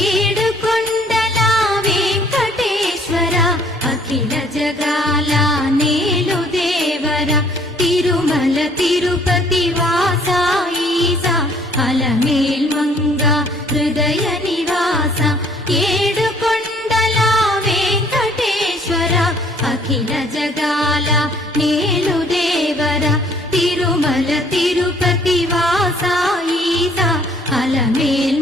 ఏడుకొండల వెంకటేశ్వర అఖిల జగాల నేలు దేవర తిరుమల తిరుపతి వాస ఈస అలమేల్ మంగ హృదయ నివాస ఏడుకొండల వెంకటేశ్వర అఖిల జగాల నేలు దేవర తిరుమల తిరుపతి వాస ఈస అలమేల్